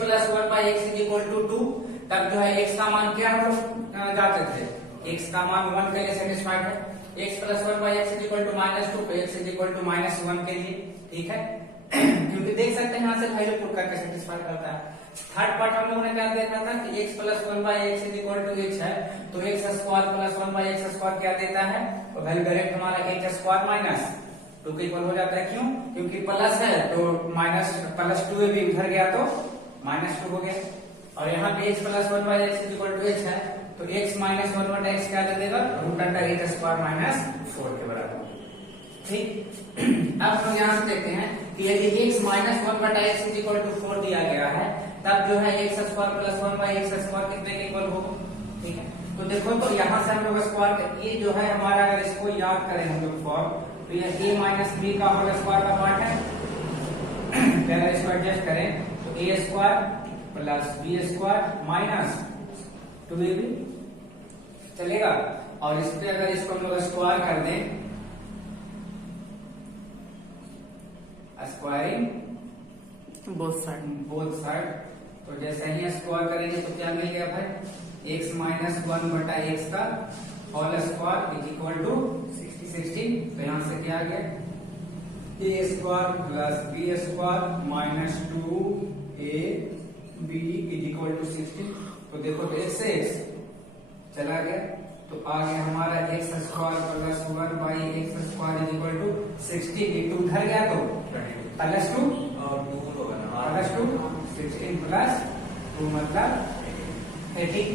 Plus one by x is equal to 2, तब जो है x का मान क्या हम लोग जाते थे, x का मान 1 के लिए सेटिस्फाइड है, x plus one by x is equal to -2 पे x इज इक्वल टू -1 के लिए, ठीक है। क्योंकि देख सकते हैं यहाँ से वैल्यू पुट करके सेटिस्फाई करता है। थर्ड पार्ट हम लोगों ने क्या देखा था कि x plus one by x is equal to h है, तो x square plus one by x square क्या देता है, तो वैल्यू डायरेक्ट हमारा h स्क्वायर माइनस 2 के इक्वल हो जाता है। क्यों? क्योंकि प्लस है तो माइनस प्लस 2 भी उधर गया तो -2 हो गया, और यहाँ पे x plus one by x is equal to h है, तो x माइनस 1 बटा x क्या दे देगा, root under h square minus 4 के बराबर। ठीक, अब हम यहाँ से देखते हैं कि यदि x माइनस 1 बटा x इज इक्वल टू 4 दिया गया है, तब जो है x square plus 1 by x square कितने के इक्वल होगा, ठीक है। तो देखो तो यहाँ से हम लोग स्क्वायर, ये जो है हमारा, अगर इसको याद करें हम लोग फॉर्म, तो ये a माइनस बी का होल स्क्वायर का पार्ट है, पहले इसको एडजस्ट करें तो a square plus b square minus 2ab चलेगा, और इस पे अगर इसको हम लोग स्क्वायर कर दें, स्क्वायरिंग बोथ साइड, तो जैसे ही स्क्वायर करेंगे तो क्या मिल गया भाई, x माइनस 1 बटा एक्स का whole square is equal to 16, तो यहाँ से क्या आ गया, a square plus b square minus 2ab is equal to 16, तो देखो तो x से x चला गया, तो आ गया हमारा x square plus 1 by x square is equal to 60, ये 2 उधर गया तो प्लस 2 और 2 होगा ना, प्लस 2 16 प्लस 2 मतलब 18,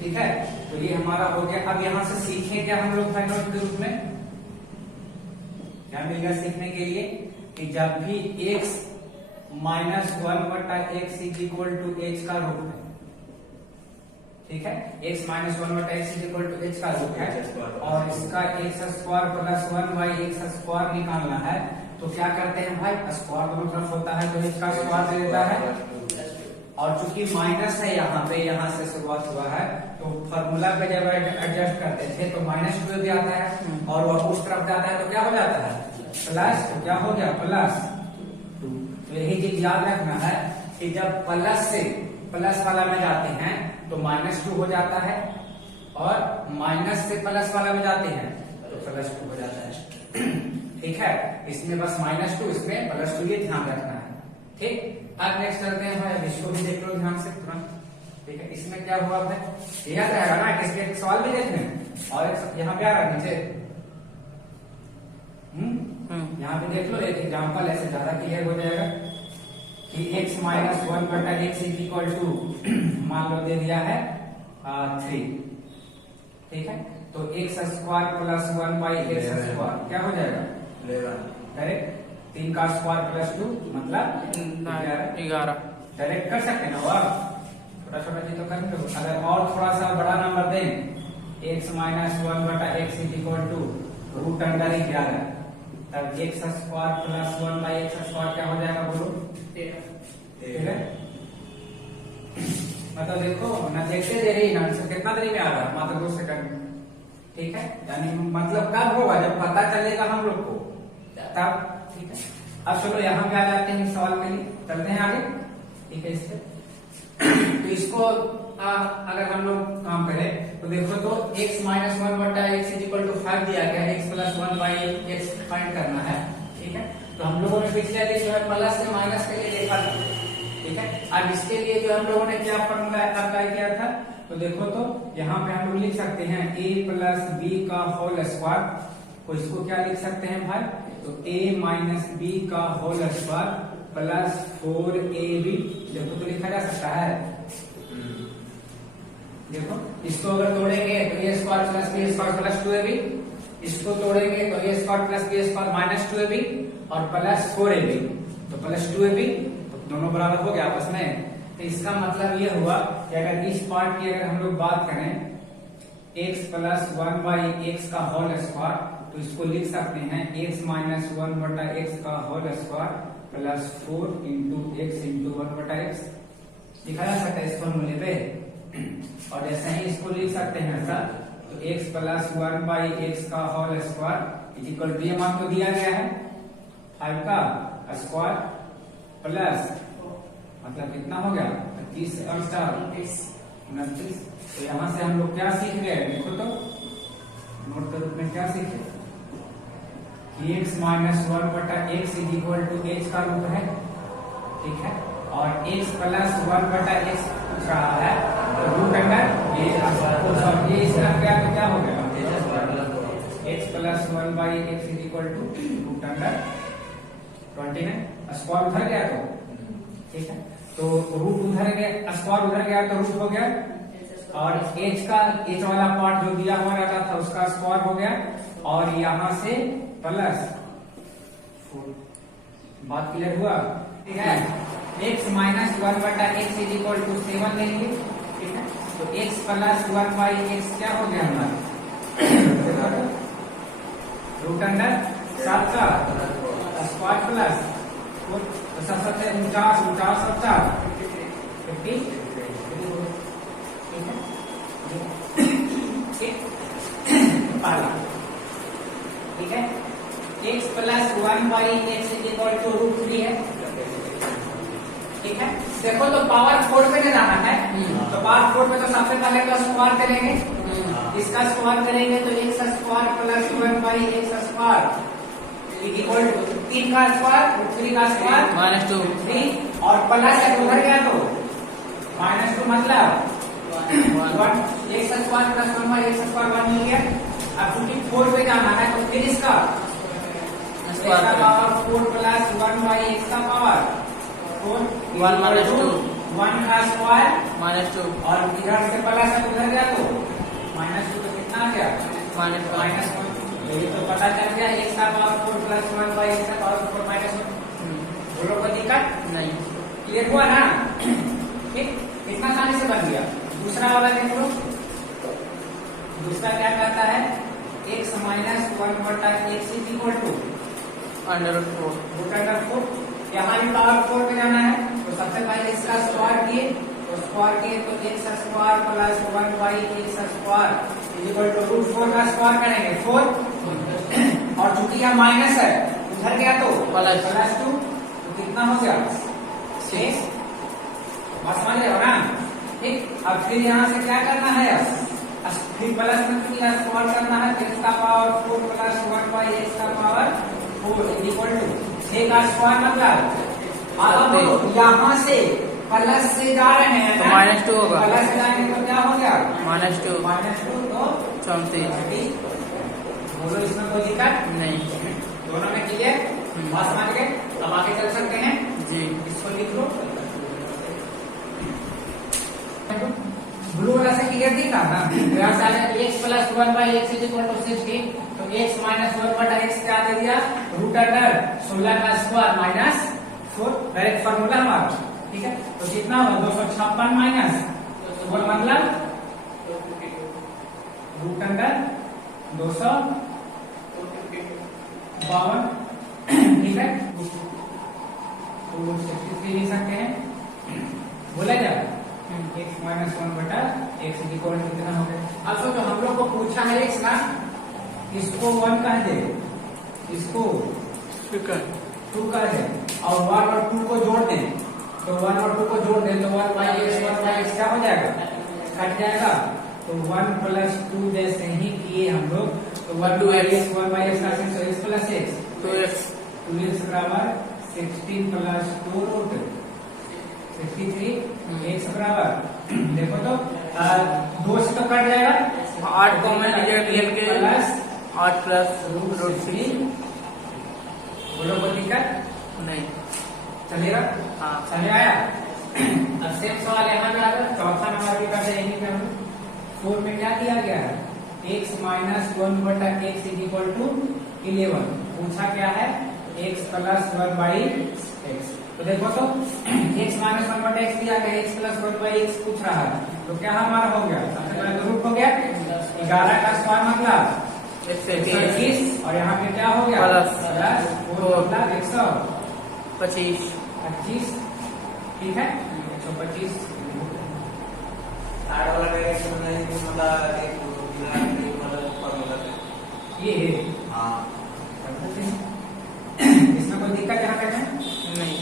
ठीक है। तो ये हमारा हो गया। अब यहाँ से सीखें क्या हम लोग फाइनल के रूप में, क्या मिलेगा सीखने के लिए, कि जब भी x माइनस 1 बटा x is equal to h का रूट है, ठीक है, x माइनस 1 बटा x is equal to h का रूट है, और इसका x square plus 1 by x square निकालना है, तो क्या करते हैं भाई, स्क्वायर दोनों तरफ होता है तो इसका स्क्वायर दे देता है, और चूंकि माइनस है यहाँ पे, यहाँ से शुरुआत हुआ है, तो फॉर्मूला पे जब एडजस्ट करते थे तो -2 भी आता है, और वह उस तरफ जाता है तो क्या हो जाता है प्लस, तो क्या हो गया प्लस 2। तो यही चीज याद रखना है कि जब प्लस से प्लस वाला में जाते हैं तो -2 हो जाता है, और माइनस से प्लस वाला में जाते हैं तो +2 हो जाता है, ठीक है। इसमें बस -2, इसमें +2, ये ध्यान रखना है, ठीक। अब नेक्स्ट करते हैं भाई, इसको भी देख लो ध्यान से तुरंत, ठीक है। इसमें क्या हुआ भाई, याद रहेगा ना, इसके सवाल भी देखने, और यहाँ पे आ रहा नीचे, यहाँ पे देख लो एक एग्जाम्पल, ऐसे ज्यादा क्लियर हो जाएगा कि x माइनस 1 बटा एक्स इज इक्वल टू मान लो दे दिया है 3, ठीक है। तो x square plus 1 by x square क्या हो जाएगा, डायरेक्ट 3 का स्क्वायर प्लस 2 मतलब 11, डायरेक्ट कर सकते हैं ना, वह छोटा छोटा चीज तो कर लो। अगर और थोड़ा सा बड़ा नंबर दें, x माइनस 1 बटा x is equal to root under 11, तब x square plus 1 by x square क्या हो जाएगा बोलो, 13, मतलब देखो ना, देखते दे रही ना, कितना देरी में आ रहा है, मात्र 2 सेकंड में, ठीक है। यानी मतलब कब होगा, जब पता चलेगा हम लोग को तब, ठीक है। अब चलो यहाँ पे आ जाते हैं सवाल के लिए, चलते हैं आगे, ठीक है। इससे तो इसको अगर हम लोग काम करें तो देखो तो x माइनस 1 बटा एक्स इज इक्वल टू 5 दिया गया है, x plus 1 by x find करना है, ठीक है। तो हम लोगों ने पिछले दिन जो है प्लस से माइनस के लिए देखा था, ठीक है। अब इसके लिए जो हम लोगों ने क्या फॉर्मूला अप्लाई किया था, तो देखो तो यहाँ पे हम लोग लिख सकते हैं a प्लस बी का होल स्क्वायर, तो इसको क्या लिख सकते हैं भाई, तो a माइनस बी का होल स्क्वायर प्लस 4ab, देखो तो लिखा जा सकता है, देखो इसको अगर तोड़ेंगे तो a square plus b square plus 2ab, इसको तोड़ेंगे तो a square plus b square minus 2ab और प्लस 4ab, तो प्लस 2ab, तो दोनों बराबर हो गया आपस में। तो इसका मतलब ये हुआ कि अगर इस पार्ट की अगर हम लोग बात करें x प्लस 1 बाई एक्स का होल स्क्वायर, तो इसको लिख सकते हैं x माइनस 1 बटा एक्स का whole square plus 4 into x into 1 बटा एक्स, लिखा जा सकता है इस फॉर्मूले पे। और जैसे ही इसको लिख सकते हैं ऐसा, तो x प्लस 1 बाई एक्स का whole square is equal to, ये मान को दिया गया है 5 का स्क्वायर प्लस मतलब कितना हो गया 25 और 29। तो यहाँ से हम लोग क्या सीख गए, देखो तो नोट के रूप में क्या सीखे कि x माइनस 1 बटा x is equal to h का रूट है, ठीक है, और x प्लस 1 बटा x पूछ रहा है तो रूट अंडर ये इसका क्या हो गया x plus 1 by x is equal to root under 29। Square उधर गया तो ठीक है, तो रूट उधर गया, स्क्वायर उधर गया तो रूट हो गया, और h वाला पार्ट जो दिया हुआ रहता था उसका स्क्वायर हो गया, और यहाँ से प्लस 4। बात क्लियर हुआ, ठीक है। x माइनस 1 बटा x इज इक्वल टू 7 लेंगे, ठीक है, तो x प्लस 1 बाई x क्या हो गया हमारा रूट अंडर 7 का स्क्वायर प्लस 4, तो 7 से 49 और 4 50, ठीक है। x plus 1 by x is equal to root 3 है, ठीक है। देखो तो पावर 4 पे जाना है, तो पावर 4 पे तो सबसे पहले तो स्क्वायर करेंगे, इसका स्क्वायर करेंगे तो x square plus 1 by x square equal to 3 का स्क्वायर 3 का स्क्वायर माइनस 2 3 और प्लस है उधर गया तो माइनस 2 मतलब 1 x square plus 1 by x square 1 मिल गया। अब क्योंकि 4 पे जाना है तो फिर इसका पावर 4 प्लस 1 बाई x का पावर 4 1 माइनस 2 1 का स्क्वायर माइनस 2 और इधर से प्लस है उधर गया तो माइनस 2 तो कितना आ गया माइनस 1। यही तो पता चल गया x का पावर 4 प्लस 1 बाई x का पावर 4 माइनस 1। बोलो कोई दिक्कत नहीं, क्लियर हुआ ना, ठीक, इतना आसानी से बन गया। दूसरा वाला देख लो, दूसरा क्या कहता है x माइनस 1 बटा x is equal to under root 4। यहाँ भी पावर 4 पे जाना है तो सबसे पहले इसका स्क्वायर किए तो x square plus 1 by x square is equal to root 4 का स्क्वायर करेंगे 4 और चूंकि यहाँ माइनस है उधर गया तो प्लस 2 तो कितना हो गया 6। बस मान लिया ना, ठीक। अब फिर यहाँ से क्या करना है, फिर प्लस में स्क्वायर करना है, x का पावर 4 प्लस 1 बाई x का पावर 4 इज इक्वल टू 6 का स्क्वायर मतलब अब यहाँ से प्लस से जा रहे हैं तो माइनस 2 होगा, प्लस से जाएंगे तो क्या हो गया माइनस 2 तो 34। बोलो इसमें कोई दिक्कत नहीं, दोनों में क्लियर, बात समझ गए। अब आगे चल सकते हैं जी, इसको लिख लो। ब्लू वाला से क्लियर दिखा ना, x plus 1 by x is equal to 16, तो x माइनस 1 बटा x क्या दे दिया रूट अंडर 16 का स्क्वायर माइनस 4, डायरेक्ट फार्मूला हमारा, ठीक है। तो कितना होगा 256 माइनस 4 मतलब रूट अंडर 252, ठीक है, तो 63 लिख सकते हैं, बोला जाए x माइनस 1 बटा x इज इक्वल टू कितना हो गया। अब तो हम लोग को पूछा है x ना, इसको 1 कह दे, इसको 2 कह दे, और 1 और 2 को जोड़ दे, तो 1 और 2 को जोड़ दे तो 1 बाई x क्या हो जाएगा कट जाएगा, तो 1 प्लस 2 जैसे ही किए हम लोग तो 1 बाई x का x प्लस x तो x बराबर 16 प्लस 2 रूट 63 x बराबर देखो तो 2 से तो कट जाएगा, 8 कॉमन लीजिए के प्लस 8 प्लस रूट 3। बोलो कोई दिक्कत नहीं, चलेगा, हाँ चले आया। अब सेम सवाल यहाँ पे आकर चौथा नंबर भी करते हैं, 4 में क्या दिया गया है x माइनस 1 बटा x इज इक्वल टू 11, पूछा क्या है x प्लस 1 बाई x, तो देखो तो x माइनस 1 बटा x दिया गया, x प्लस 1 बाई x पूछ रहा है, तो क्या हमारा हो गया सबसे पहले तो रूट हो गया 11 का स्क्वायर मतलब 121 और यहाँ पे क्या हो गया प्लस 4 125, ठीक है 125। ये इसमें कोई दिक्कत यहाँ पे नहीं,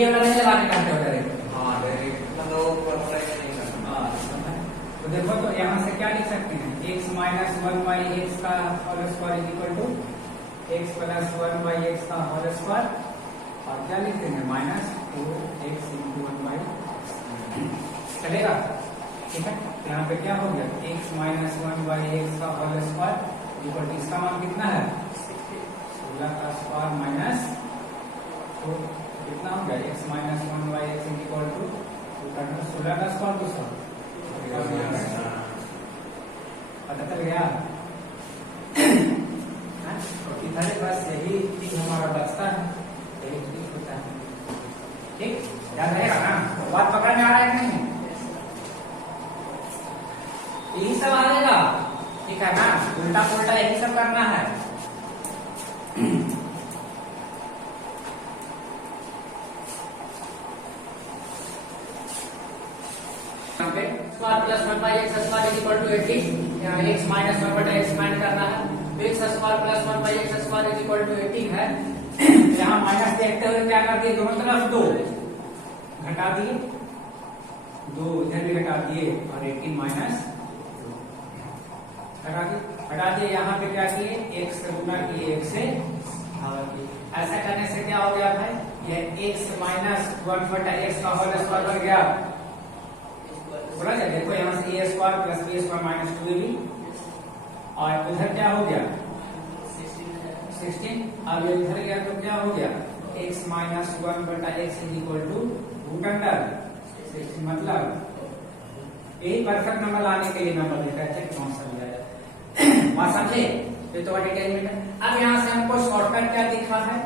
ये वाला नहीं लगाने करते हो डायरेक्ट। हाँ डायरेक्ट मतलब अप्लाई नहीं करना। तो देखो तो यहाँ से क्या लिख सकते हैं, x माइनस 1/x का whole square equal to x plus 1/x का होल स्क्वायर, और क्या लिखते हैं माइनस 2x इंटू 1/x। चलेगा, ठीक है। यहाँ पे क्या हो गया, x माइनस 1/x का होल स्क्वायर इक्वल टू इसका मान कितना है 16 का स्क्वायर माइनस, तो कितना हो गया x minus 1/x equal to 16 का स्क्वायर दूसरा पता चल गया। तो इधर बस यही चीज हमारा बचता है, यही चीज होता है, ठीक, याद रहेगा ना। बात पकड़ में आ रहा है नहीं, यही सब आएगा, ठीक है ना। उल्टा पुल्टा यही सब करना है। Plus 1/x square equal to 80, यहाँ x माइनस 1/x फाइंड करना है, तो x square plus 1/x square equal to 80 है। यहाँ माइनस देखते हुए क्या कर दिए, दोनों तरफ 2 घटा दिए, 2 इधर भी घटा दिए, और 80 माइनस हटा दिए। यहाँ पे क्या किए, x से गुना किए, x से भाग किए। ऐसा करने से क्या हो गया भाई, ये x माइनस 1/x का होल स्क्वायर बन गया। बोला जाए, देखो यहाँ से a square plus b square minus 2ab, और उधर क्या हो गया 16। अब ये उधर गया तो क्या हो गया, x minus 1/x is equal to root under 16। मतलब यही परफेक्ट नंबर लाने के लिए नंबर लिखा है, चेक कौन सा लिया जाए, बात समझे। ये तो डिटेल में है। अब यहाँ से हमको शॉर्टकट क्या दिखा है,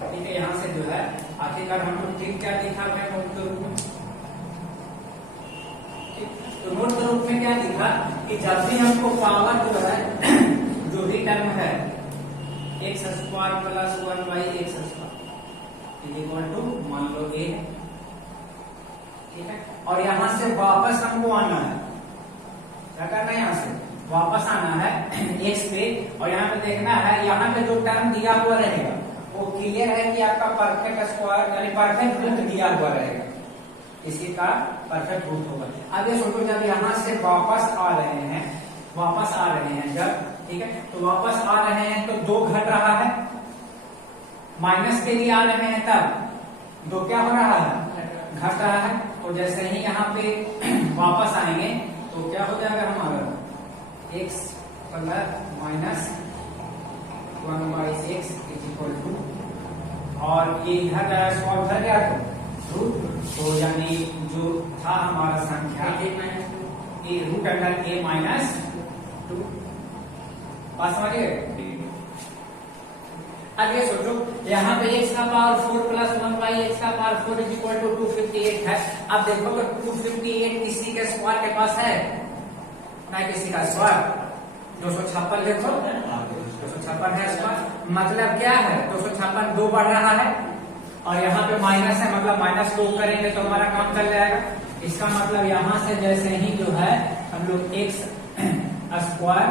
ठीक है, यहाँ से जो है आखिरकार हमको ठीक क्या दिखा है नोट के रूप में। तो नोट के रूप में क्या दिखा कि जब भी हमको पावर जो है जो भी टर्म है x square plus 1/x square is equal to मान लो a, ठीक है। और यहाँ से वापस हमको आना है, क्या करना है, यहाँ से वापस आना है x पे, और यहाँ पे देखना है यहाँ पे जो टर्म दिया हुआ रहेगा वो क्लियर है कि आपका परफेक्ट स्क्वायर यानी परफेक्ट रूट दिया हुआ रहेगा, इसी का परफेक्ट रूट होगा। अब ये सोचो जब यहाँ से वापस आ रहे हैं जब, ठीक है, तो वापस आ रहे हैं तो 2 घट रहा है, माइनस के लिए आ रहे हैं तब 2 क्या हो रहा है, घट रहा है। तो जैसे ही यहाँ पे वापस आएंगे तो क्या हो जाएगा हमारा x plus minus 1/x is equal to, और ये इधर स्क्वायर उधर गया तो यानी जो था हमारा संख्या ए रूट अंडर a माइनस 2। बात समझिए। अब ये सोचो यहाँ पे x का पावर 4 प्लस 1/x का पावर 4 इज इक्वल टू 258 है। अब देखो तो 258 किसी के स्क्वायर के पास है ना, किसी का स्क्वायर 256 देखो 256 है स्क्वायर, मतलब क्या है 256 2 बढ़ रहा है, और यहाँ पे माइनस है, मतलब माइनस 2 करेंगे तो हमारा काम चल जाएगा। इसका मतलब यहाँ से जैसे ही जो है हम लोग x square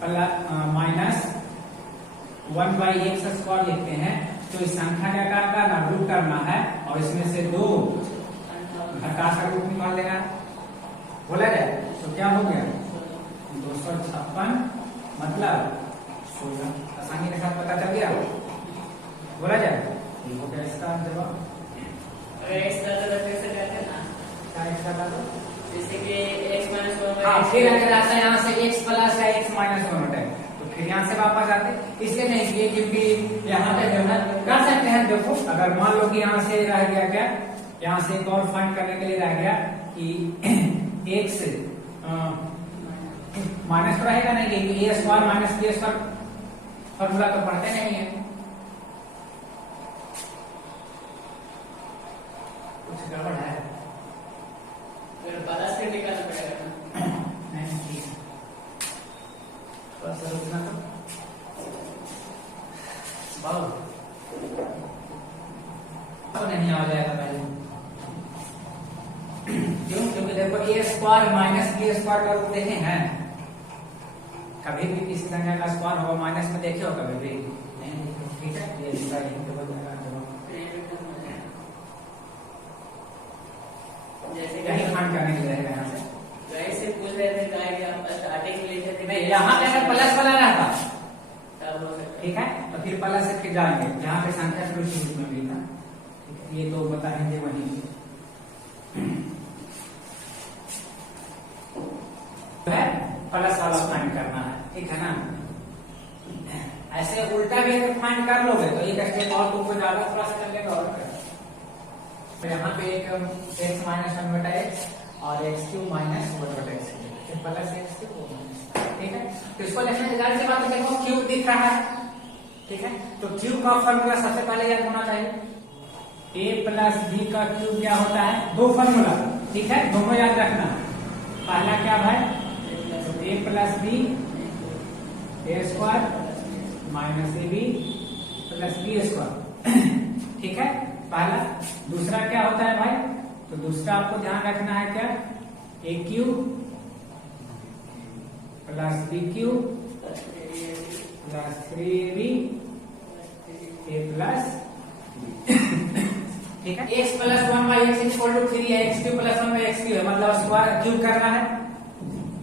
plus minus 1/x square लिखते हैं, तो इस संख्या का करना रूट करना है, और इसमें से 2 घटा कर रूट निकाल लेना। बोला जाए तो क्या हो गया 256 मतलब 16, आसानी के साथ पता चल गया। बोला जाए हो गया इसका जवाब। जैसे कि x माइनस 1, हाँ, फिर अगर ऐसा यहाँ से x प्लस है x माइनस 1 होता है तो फिर यहाँ से वापस आते, इसलिए नहीं किए क्योंकि यहाँ पे जो है कर सकते हैं। देखो अगर मान लो कि यहाँ से रह गया क्या, यहाँ से एक और फाइंड करने के लिए रह गया कि x माइनस तो रहेगा नहीं, क्योंकि a square minus b square formula तो पढ़ते नहीं है, कुछ गड़बड़ है, पता से निकालना पड़ेगा ना। नहीं ठीक थोड़ा सा रुकना तो नहीं आ जाएगा पहले। क्यों? क्योंकि देखो ए स्क्वायर माइनस बी स्क्वायर का रूप देखे हैं, कभी भी किसी संख्या का स्क्वायर होगा माइनस में देखे हो कभी भी नहीं, ठीक है। ये इसका यही तो बन जाएगा जवाब। जैसे यही फाइंड करने के लिए रहेगा यहाँ से। वैसे पूछ रहे थे क्या कि आप स्टार्टिंग में लिखे थे नहीं, यहाँ पे अगर प्लस वाला रहता तब हो सकता ठीक है, तो फिर प्लस से फिर जाएंगे जहाँ पे संख्या शुरू के रूप में भी था। ठीक है, ये तो बताएंगे वही है, प्लस वाला फाइंड करना है, ठीक है ना। ऐसे उल्टा भी अगर फाइंड कर लोगे तो एक स्टेप और तुमको ज्यादा थोड़ा सा चलेगा और क्या। तो यहाँ पे एक x माइनस 1/x और x³ minus 1/x plus x³, ठीक है। तो इसको लिखने के जाहिर सी बात है, देखो क्यूब दिख रहा है, ठीक है। तो क्यूब का फॉर्मूला सबसे पहले याद होना चाहिए, a प्लस b का क्यूब क्या होता है, दो फॉर्मूला, ठीक है, दोनों याद रखना। पहला क्या भाई, a plus b a² minus ab plus b², ठीक है पहला। दूसरा क्या होता है भाई, तो दूसरा आपको ध्यान रखना है क्या, a³ plus b³ plus 3ab a plus, ठीक है। x plus 1/x equal to 3 है, x³ प्लस 1/x³ है, मतलब स्क्वायर क्यूब करना है,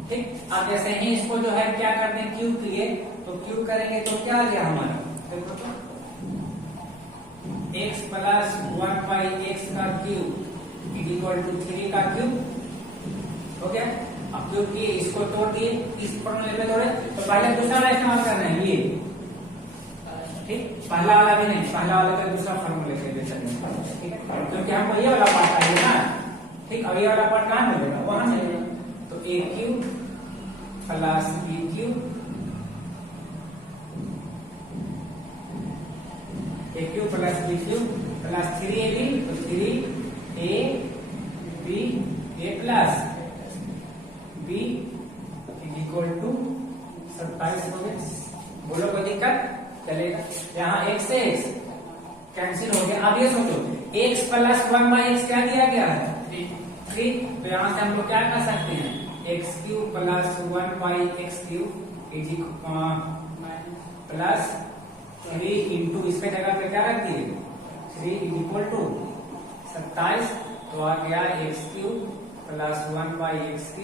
ठीक। अब जैसे ही इसको जो है क्या करते हैं, क्यूब किए, तो क्यूब करेंगे तो क्या आ गया हमारा, देखो तो x प्लस 1/x का क्यूब इक्वल टू 3 का क्यूब हो गया। अब क्यूब किए, इसको तोड़ दिए, इस फॉर्मूले में तोड़े, तो पहले दूसरा वाला इस्तेमाल करना है ये, ठीक। पहला वाला भी नहीं, पहला वाला का दूसरा फॉर्मूले से ले चलेंगे, ठीक है, क्योंकि हमको ये वाला पार्ट चाहिए ना, ठीक। अब ये वाला पार्ट कहाँ मिलेगा, वहां मिलेगा। तो a³ plus b³ a³ plus b³ plus 3ab, तो 3ab a plus b equal to 27 हो गया। बोलो कोई दिक्कत, चलेगा। यहाँ x से x कैंसिल हो गया। अब ये सोचो, x प्लस 1/x क्या दिया गया है, 3, तो यहाँ से हम लोग क्या कर सकते हैं, x³ plus 1/x³ plus 3 into इस पे जगह पे क्या रख दिए, 3 इक्वल टू 27, तो आ गया x³ plus 1/x³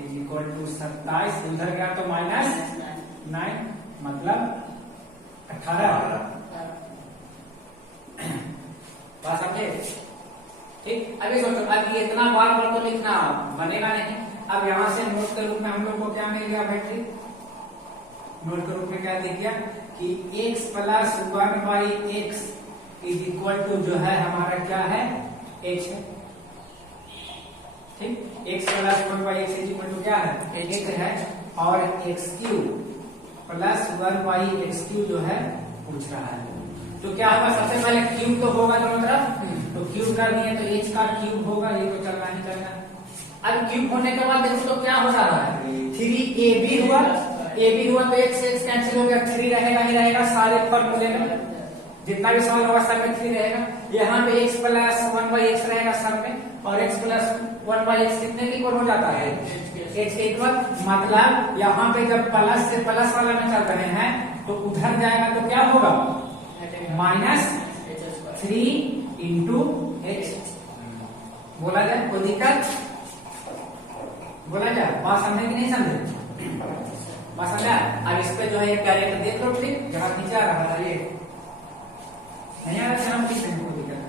equal to 27, उधर गया तो माइनस 9, मतलब 18। बात समझे, ठीक। अभी सोचो, अब ये इतना बार बार तो लिखना बनेगा नहीं। अब यहाँ से नोट के रूप में हम लोग को क्या मिल गया बैटरी, नोट के रूप में क्या दिख गया कि x plus 1/x is equal to जो है हमारा क्या है, x है, ठीक। x plus 1/x is equal to क्या है, x है, और x³ प्लस 1/x³ जो है पूछ रहा है। तो क्या होगा, सबसे पहले क्यूब तो होगा दोनों तरफ, तो क्यूब कर दिए तो h का क्यूब होगा, ये तो चलना ही चलना। अब क्यूब होने के बाद देखो तो क्या हो जा रहा है, 3ab हुआ, ab हुआ तो x से x कैंसिल हो गया, 3 रहेगा ही रहेगा, सारे फॉर्मूले में जितना भी सवाल होगा सब में 3 रहेगा। यहाँ पे x प्लस 1/x रहेगा सब में, और x प्लस 1/x कितने के इक्वल हो जाता है, x के इक्वल। मतलब यहाँ पे जब प्लस से प्लस वाला में चल रहे हैं तो उधर जाएगा तो क्या होगा, -3 इंटू h। बोला जाए, कोई दिक्कत, बोला जाए, बात समझे कि नहीं समझे, बात समझा। अब इस पे जो है एक कैरेक्टर देख लो, ठीक, जहाँ नीचे आ रहा था ये नहीं आ रहा, हम किस को दिक्कत है,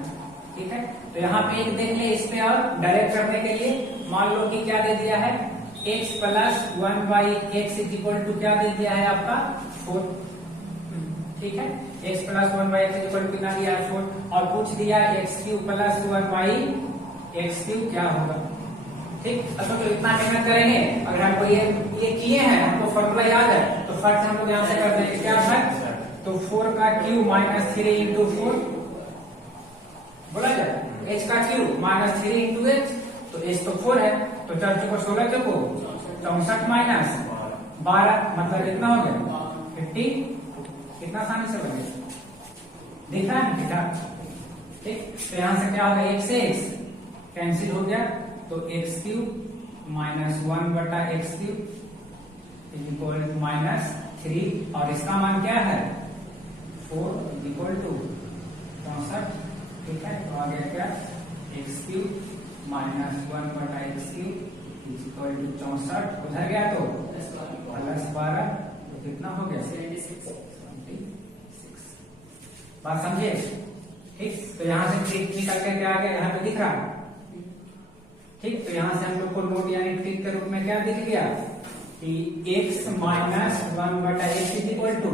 ठीक है। तो यहाँ पे एक देख ले इस पे, और डायरेक्ट करने के लिए मान लो कि क्या दे दिया है, x plus 1/x equal to क्या दे दिया है आपका 4, ठीक है। x plus 1/x equal to कितना दिया है 4, और पूछ दिया x³ प्लस 1/x³ क्या होगा, ठीक। अब तो इतना मेहनत करेंगे, अगर हमको ये किए हैं, हमको फॉर्मूला याद है, तो फर्स्ट हम लोग यहाँ से कर देंगे क्या है, तो 4 का क्यूब माइनस 3 इंटू 4, बोला जाए, h का क्यूब माइनस 3 इंटू h, तो h तो 4 है, तो 4 चौको 16 चौको 64 माइनस 12, मतलब कितना हो गया 50, कितना आसानी से बन गया, दिख रहा है बेटा, ठीक। तो यहाँ से क्या होगा, x से x कैंसिल हो गया, तो x³ minus 1/x³ equal to -3, और इसका मान क्या है 4 इक्वल टू 64, ठीक है। तो आ गया क्या x³ -1/x³ इक्वल टू 64। उधर गया तो +12 तो कितना हो गया 76। 76। बात समझे? ठीक, तो यहाँ से ट्रिक निकल के क्या आ गया, यहाँ पे दिख रहा। ठीक, तो यहाँ से हम लोग को नोट यानी ट्रिक के रूप में क्या दिख गया कि x - 1/x equal to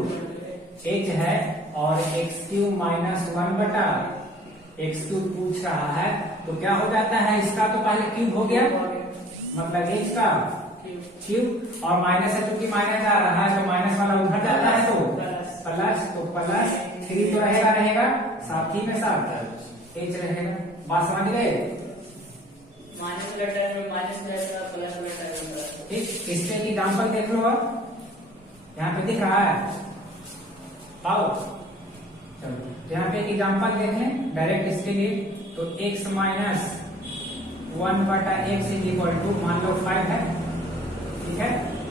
h है और x³ -1/x³ पूछ रहा है, तो क्या हो जाता है, इसका तो पहले क्यूब हो गया, मतलब h का क्यूब, और माइनस है चूंकि माइनस आ रहा है तो माइनस वाला उधर जाता है तो प्लस, तो +3 तो रहेगा साथ ही में साथ h रहेगा। बात समझ गए? माइनस लेटर में माइनस रहेगा, प्लस लेटर में प्लस। ठीक, इसमें एग्जाम्पल देख लो, अब यहाँ पे दिख रहा है। आओ चलो यहाँ पे एग्जाम्पल देखें डायरेक्ट इसके लिए, तो x - 1/x इक्वल टू मान लो 5 है, ठीक है,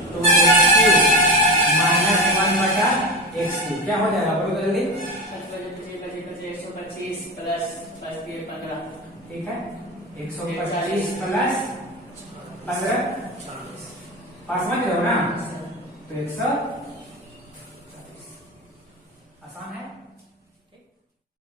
तो x³ -1/x³ क्या हो जाएगा, बोलो जल्दी। 125 प्लस 15। ठीक है, 125 प्लस 15 पास समझ रहे हो ना, तो 100